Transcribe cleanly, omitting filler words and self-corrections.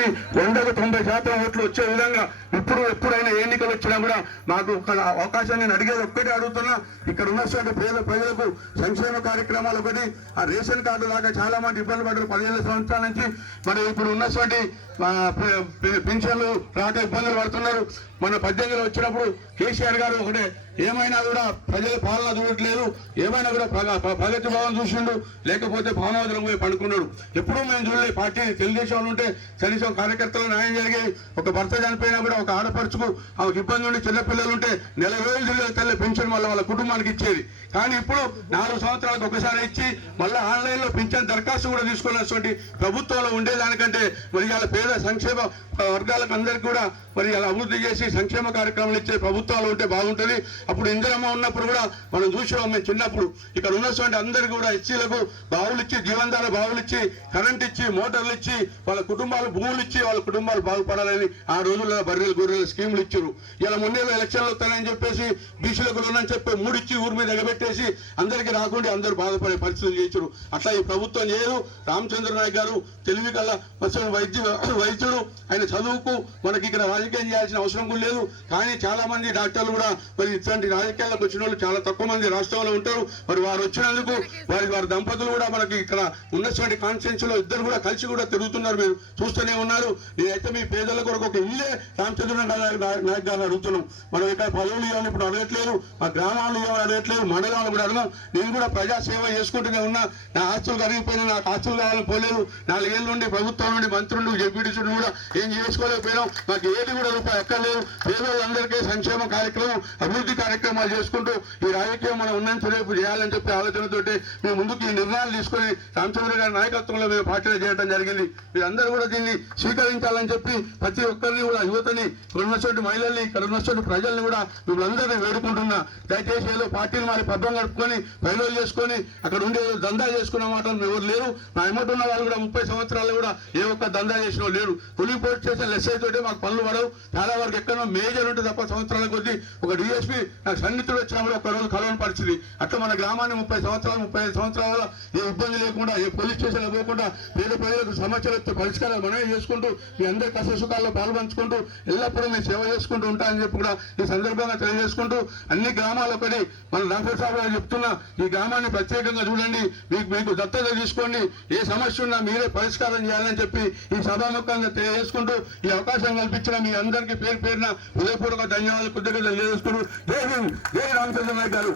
నుంచి 100కు 90% ఓట్లు వచ్చే విధంగా ఇప్పుడు ఎప్పుడైనా ఎన్నికలు వచ్చినా కూడా మాకు ఒక అవకాశాన్ని నేను అడిగేది ఒక్కటే అడుగుతున్నా. ఇక్కడ ఉన్నటువంటి పేద ప్రజలకు సంక్షేమ కార్యక్రమాలు ఒకటి, ఆ రేషన్ కార్డు దాకా చాలా మంది ఇబ్బంది పడ్డారు 15 సంవత్సరాల నుంచి. మరి ఇప్పుడు ఉన్నటువంటి పెన్షన్లు రాక ఇబ్బందులు పడుతున్నారు. మన 18లో వచ్చినప్పుడు కేసీఆర్ గారు ఒకటే, ఏమైనా కూడా ప్రజల పాలన చూడట్లేదు, ఏమైనా కూడా ప్రగతి భవన్ చూసిండు, లేకపోతే భవనవదనం పోయి పండుకున్నాడు. ఎప్పుడూ మేము చూడలేదు. పార్టీ తెలుగుదేశంలో ఉంటే కనీసం కార్యకర్తలు న్యాయం జరిగేది. ఒక భర్త చనిపోయినా కూడా ఒక ఆడపడుచుకు ఆమెకు ఇబ్బంది ఉండి చిన్నపిల్లలు ఉంటే 40 రోజులు తెల్ల పెన్షన్ వాళ్ళ కుటుంబానికి ఇచ్చేది. కానీ ఇప్పుడు 4 సంవత్సరాలకు ఒకసారి ఇచ్చి మళ్ళీ ఆన్లైన్లో పింఛన్ దరఖాస్తు కూడా తీసుకున్నటువంటి ప్రభుత్వంలో ఉండేదానికంటే మరి ఇలా పేద సంక్షేమ వర్గాలకు అందరికీ కూడా మరి ఇలా అభివృద్ధి చేసి సంక్షేమ కార్యక్రమాలు ఇచ్చే ప్రభుత్వాలు ఉంటే బాగుంటుంది. అప్పుడు ఇందిరమ్మ ఉన్నప్పుడు కూడా మనం చూసాం. మేము చిన్నప్పుడు ఇక్కడ ఉన్నటువంటి అందరికీ కూడా ఎస్సీలకు బావులు ఇచ్చి, జీవనధార బావులు ఇచ్చి, కరెంట్ ఇచ్చి, మోటార్లు ఇచ్చి, వాళ్ళ కుటుంబాలు భూములు ఇచ్చి వాళ్ళ కుటుంబాలు బాగుపడాలని ఆ రోజుల్లో బర్రెలు గొర్రెలు స్కీములు ఇచ్చారు. ఇలా మొన్నేళ్ళు ఎలక్షన్లు వస్తాయని చెప్పేసి బీసీలకు లోనని చెప్పి 3 ఇచ్చి ఊరి మీద ఎగబెట్టేసి అందరికీ రాకుండా అందరూ బాధపడే పరిస్థితులు చేశారు. అట్లా ఈ ప్రభుత్వం లేదు. రామచంద్ర నాయక్ గారు తెలివి కల్లా వైద్యుడు, ఆయన చదువుకు మనకి ఇక్కడ రాజకీయం చేయాల్సిన అవసరం కూడా లేదు. కానీ చాలా మంది డాక్టర్లు కూడా మరి ఇట్లాంటి రాజకీయాలకు వచ్చిన వాళ్ళు చాలా తక్కువ మంది రాష్ట్రంలో ఉంటారు. మరి వారు వచ్చినందుకు వారి దంపతులు కూడా మనకి ఇక్కడ ఉన్నటువంటి కాన్స్టిట్యూన్సీ లో ఇద్దరు కూడా కలిసి కూడా తిరుగుతున్నారు. మీరు చూస్తూనే ఉన్నారు. నేనైతే మీ పేదల కొరకు ఒక ఇల్లే రామచంద్ర నాయక్ గారిని అడుగుతున్నాం. మనం ఇక్కడ పదవులు ఇవ్వాలని ఇప్పుడు అడగట్లేదు, మా గ్రామాలు ఇవ్వాలని అడగట్లేదు, మండలాలు కూడా అడగం. నేను కూడా ప్రజా సేవ చేసుకుంటూనే ఉన్నా. నా ఆస్తులు కరిగిపోయినా నాకు ఆస్తులు కావాలని పోలేదు. 4 ఏళ్ళ నుండి ప్రభుత్వం నుండి మంత్రులు జడ్పీటీసీలు కూడా ఏం చేసుకోలేకపోయినాం. మాకు ఏది కూడా రూపాయి ఎక్కర్లేదు. పేదలందరికీ సంక్షేమ కార్యక్రమం, అభివృద్ధి కార్యక్రమాలు చేసుకుంటూ ఈ రాజకీయం మనం ఉన్నంత రేపు చేయాలని చెప్పి ఆలోచనతోటి మేము ముందుకు ఈ నిర్ణయాలు తీసుకొని రామచంద్ర గారి నాయకత్వంలో మేము పార్టీలు చేయడం జరిగింది. మీరందరూ కూడా దీన్ని స్వీకరించాలని చెప్పి ప్రతి ఒక్కరిని కూడా, యువతని, ఇక్కడ ఉన్నటువంటి మహిళల్ని, ఇక్కడ ఉన్నటువంటి ప్రజల్ని కూడా మిమ్మల్ని వేడుకుంటున్నా. దయచేసి ఏదో పార్టీలు మరి పబ్బం గడుపుకొని పైలోలు చేసుకొని అక్కడ ఉండే దందా చేసుకున్న మాటలు ఎవరు లేరు. నా ఎమ్మటి ఉన్న వాళ్ళు కూడా 30 సంవత్సరాలు కూడా ఏ ఒక్క దందా చేసిన లేరు. తొలి పోటీ చేసిన లెస్ అయితే మాకు పనులు పడవు. చాలా వరకు ఎక్కడో మేజర్ ఉంటే తప్ప సంవత్సరాల కొద్దీ ఒక డిఎస్పీ నాకు సన్నిహితుడు వచ్చినప్పుడు ఒక్క రోజు కలవని పరిస్థితి. అట్లా మన గ్రామాన్ని 30 సంవత్సరాలు 35 సంవత్సరాల ఏ ఇబ్బంది లేకుండా, ఏ పోలీస్ స్టేషన్ పోకుండా పేద ప్రజలకు సమస్యలు వస్తే పరిష్కారాలు మనమే చేసుకుంటూ మీ అందరి కష్ట సుఖాల్లో పాల్పంచుకుంటూ ఎల్లప్పుడూ మీ సేవ చేసుకుంటూ ఉంటాయని చెప్పి కూడా ఈ సందర్భంగా తెలియజేసుకుంటూ అన్ని గ్రామాలు ఒకటి మన డాక్టర్ సాబ్ గారు చెప్తున్నా, ఈ గ్రామాన్ని ప్రత్యేకంగా చూడండి, మీకు దత్తత తీసుకోండి, ఏ సమస్య ఉన్నా మీరే పరిష్కారం చేయాలని చెప్పి ఈ సభాముఖంగా తెలియజేసుకుంటూ ఈ అవకాశం కల్పించిన మీ అందరికీ పేరు పేరున హృదయపూర్వక ధన్యవాదాలు, కృతజ్ఞతలు తెలియజేసుకుంటూ జై హింద్, జై రామచంద్ర నాయక్ గారు.